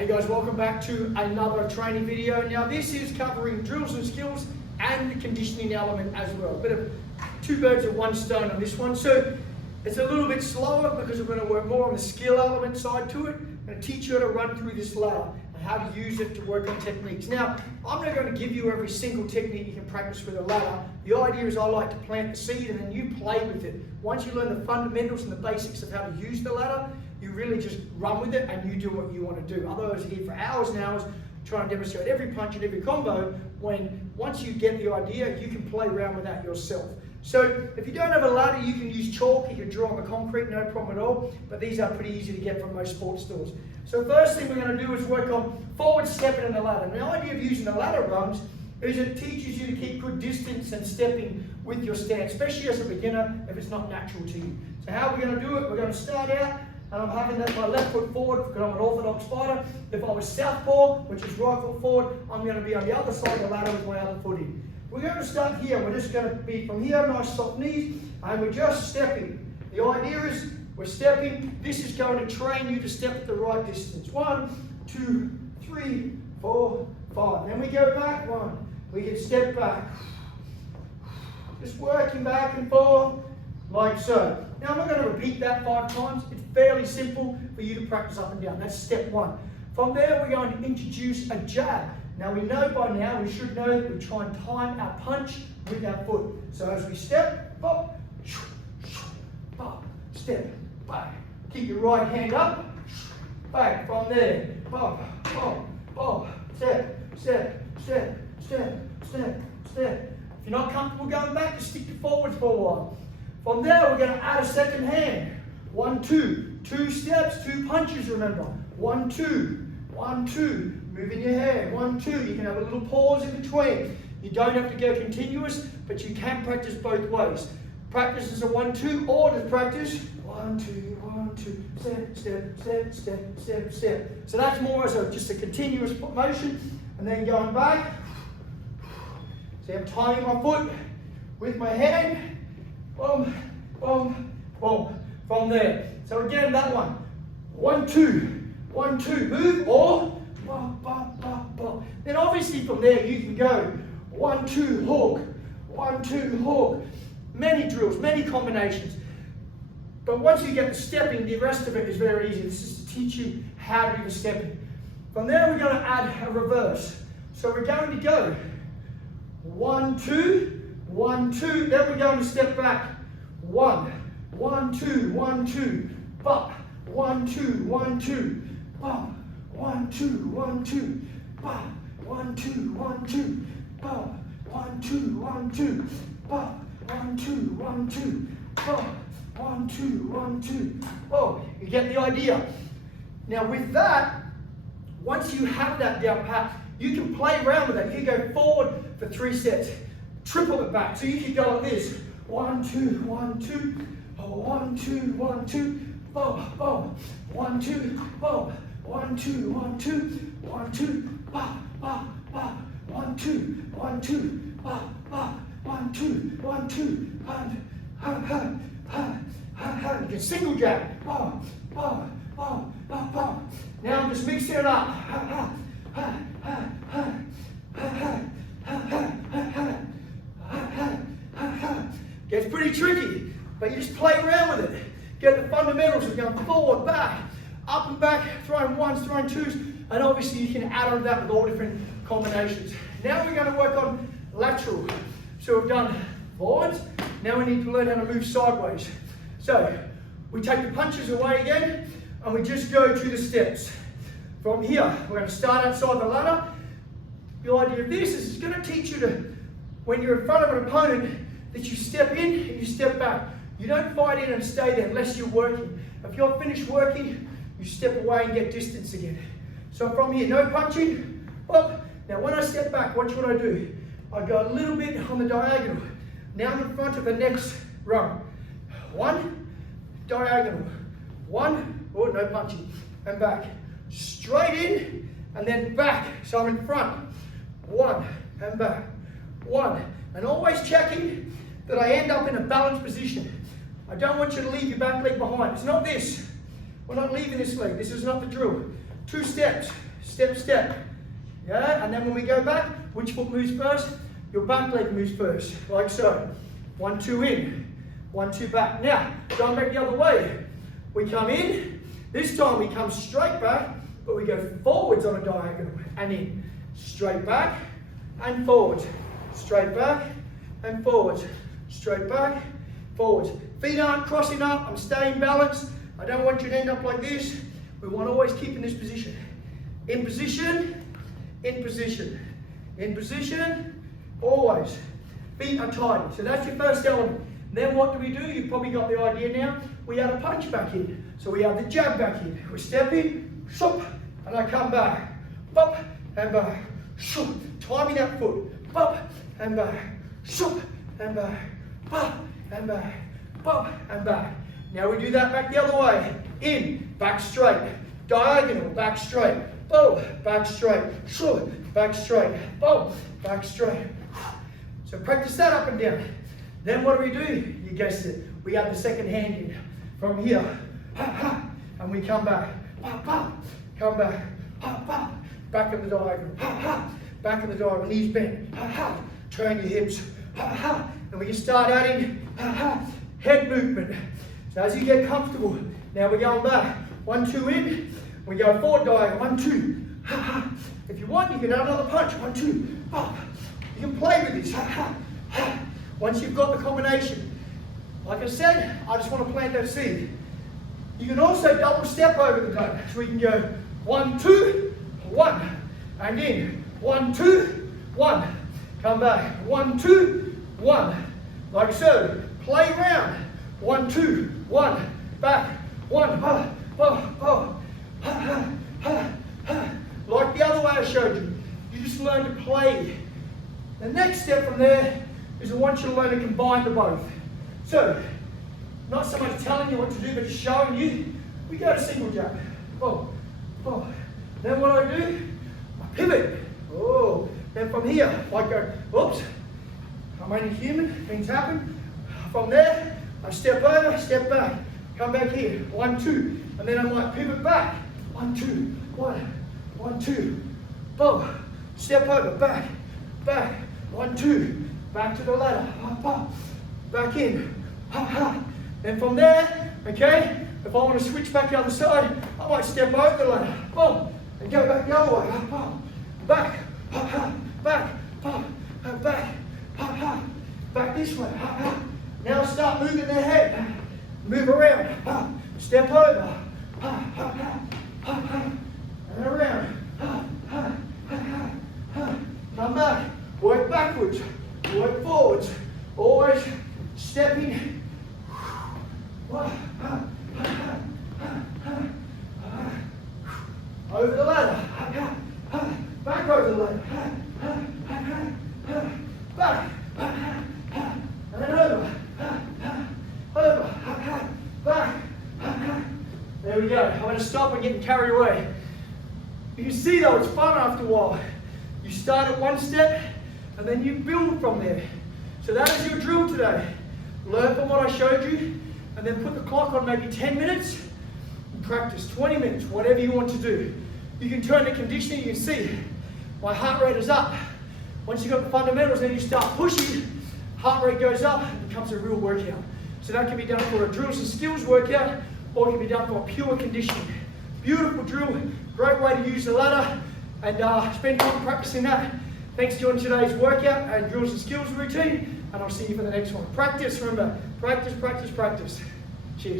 Hey guys, welcome back to another training video. Now this is covering drills and skills and the conditioning element as well. A bit of two birds with one stone on this one. So it's a little bit slower because we're going to work more on the skill element side to it. I'm going to teach you how to run through this ladder and how to use it to work on techniques. Now, I'm not going to give you every single technique you can practice with a ladder. The idea is I like to plant the seed and then you play with it. Once you learn the fundamentals and the basics of how to use the ladder, you really just run with it and you do what you want to do. Otherwise, you're here for hours and hours trying to demonstrate every punch and every combo, when once you get the idea, you can play around with that yourself. So if you don't have a ladder, you can use chalk, you can draw on the concrete, no problem at all, but these are pretty easy to get from most sports stores. So first thing we're going to do is work on forward stepping in the ladder. And the idea of using the ladder rungs is it teaches you to keep good distance and stepping with your stance, especially as a beginner if it's not natural to you. So how are we going to do it? We're going to start out and I'm having my left foot forward because I'm an orthodox fighter. If I was southpaw, which is right foot forward, I'm going to be on the other side of the ladder with my other foot in. We're going to start here. We're just going to be from here, nice soft knees, and we're just stepping. The idea is we're stepping. This is going to train you to step at the right distance. 1, 2, 3, 4, 5. Then we go back. 1. We can step back. Just working back and forth like so. Now I'm not going to repeat that 5 times. It's fairly simple for you to practice up and down. That's step 1. From there, we're going to introduce a jab. Now we know by now, we should know that we try and time our punch with our foot. So as we step, pop, pop, step, back. Keep your right hand up, back. From there, pop, pop, pop, step, step, step, step, step, step. If you're not comfortable going back, just stick to forwards for a while. From there, we're going to add a second hand. 1, 2. 2 steps, 2 punches, remember. 1, 2. 1, 2. Moving your hand. 1, 2. You can have a little pause in between. You don't have to go continuous, but you can practice both ways. Practice as a 1, 2, or to practice 1, 2, 1, 2, step, step, step, step, step, step. So that's more as just a continuous motion, and then going back. See, I'm timing my foot with my hand. Boom, boom, boom. From there. So again, that one. 1, 2, 1, 2. Move or bop, bop, bop, bop. Then obviously from there you can go 1, 2, hook. 1, 2, hook. Many drills, many combinations. But once you get the stepping, the rest of it is very easy. This is to teach you how to do the stepping. From there we're going to add a reverse. So we're going to go 1, 2, 1, 2. Then we're going to step back. 1, 1, 2, 1, 2. Bop. 1, 2, 1, 2. Bop. 1, 2, 1, 2. Bop. 1, 2, 1, 2. Bop. 1, 2, 1, 2. Bop. 1, 2, 1, 2. Bop. 1, 2, 1, 2. Oh, you get the idea. Now with that, once you have that down pat, you can play around with that. You can go forward for 3 sets. Triple it back. So you can go like this. 1, 2, 1, 2. 1, 2, 1, 2. Boom, boom. 1, 2, boom. 1, 2, 1, 2. 1, 2, bop, bop, bop. 1, 2, 1, 2. Bop, bop. 1, 2, 1, 2. You can single jab. Bop, bop, bop, bop, bop. Now I'm just mixing it up. Gets pretty tricky, but you just play around with it. Get the fundamentals of going forward, back, up and back, throwing 1s, throwing 2s, and obviously you can add on that with all different combinations. Now we're going to work on lateral. So we've done forwards, now we need to learn how to move sideways. So we take the punches away again, and we just go to the steps. From here, we're going to start outside the ladder. The idea of this is it's going to teach you to, when you're in front of an opponent, that you step in and you step back. You don't fight in and stay there unless you're working. If you're finished working, you step away and get distance again. So from here, no punching. Up. Now when I step back, watch what I do. I go a little bit on the diagonal. Now I'm in front of the next rung. 1, diagonal. 1, oh, no punching. And back. Straight in and then back. So I'm in front. 1 and back. 1. And always checking that I end up in a balanced position. I don't want you to leave your back leg behind. It's not this. We're not leaving this leg. This is not the drill. 2 steps. step, step. Yeah, and then when we go back, which foot moves first? Your back leg moves first, like so. 1, 2 in, 1, 2 back. Now, going back the other way. We come in, this time we come straight back, but we go forwards on a diagonal, and in. Straight back, and forwards. Straight back, and forwards. Straight back, forwards. Feet aren't crossing up, I'm staying balanced. I don't want you to end up like this. We want to always keep in this position. In position, in position. In position, always. Feet are tidy. So that's your first element. Then what do? You've probably got the idea now. We add a punch back in. So we have the jab back in. We step in, shop, and I come back. Bop, and back. Shop. Timing that foot. Bop, and back. Shop, and back. Bop, and back. Bop, and back. Now we do that back the other way. In, back straight. Diagonal, back straight. Boom, back straight. Shop, back straight. Boom, back straight. So practice that up and down. Then what do? You guessed it. We have the second hand in. From here, ha, ha, and we come back. Pa, pa, come back. Ha, pa, back in the diagonal. Ha, ha, back in the diagonal. Knees bent. Ha, ha, turn your hips. Ha, ha, and we can start adding ha, ha, head movement. So as you get comfortable, now we're going back. 1, 2 in. We go forward diagonal. 1, 2. Ha, ha. If you want, you can add another punch. 1, 2. Pop. You can play with this. Ha, ha, ha. Once you've got the combination, like I said, I just want to plant that seed. You can also double step over the gun. So we can go 1, 2, 1, and in. 1, 2, 1. Come back. 1, 2, 1. Like so. Play round. 1, 2, 1. Back. 1, ha, ha, ha, ha, ha, ha. Like the other way I showed you. You just learn to play. The next step from there is I want you to learn to combine the both. So, not so much telling you what to do, but just showing you. We go to single jab. Oh, oh. Then what I do, I pivot. Oh. Then from here, I go, oops. I'm only human, things happen. From there, I step over, step back. Come back here, 1, 2. And then I might pivot back. 1, 2, 1, 1, 2. Boom. Step over, back, back. 1, 2. Back to the ladder, back in, then from there, okay, if I want to switch back the other side, I might step over the ladder, boom, and go back the other way, back, back, back this way, now start moving their head, move around, step over, and around, come back, work backwards, work forwards, always stepping over the ladder, back over the ladder, back, and then over, back. There we go. I'm going to stop and get carried away. You can see though, it's fun after a while. You start at one step, and then you build from there. So that is your drill today. Learn from what I showed you, and then put the clock on maybe 10 minutes, and practice 20 minutes, whatever you want to do. You can turn the conditioning, you can see my heart rate is up. Once you've got the fundamentals, then you start pushing, heart rate goes up, and it becomes a real workout. So that can be done for a drills and skills workout, or it can be done for pure conditioning. Beautiful drill, great way to use the ladder, and spend time practicing that. Thanks for joining today's workout and drills and skills routine, and I'll see you for the next one. Practice, remember, practice, practice, practice. Cheers.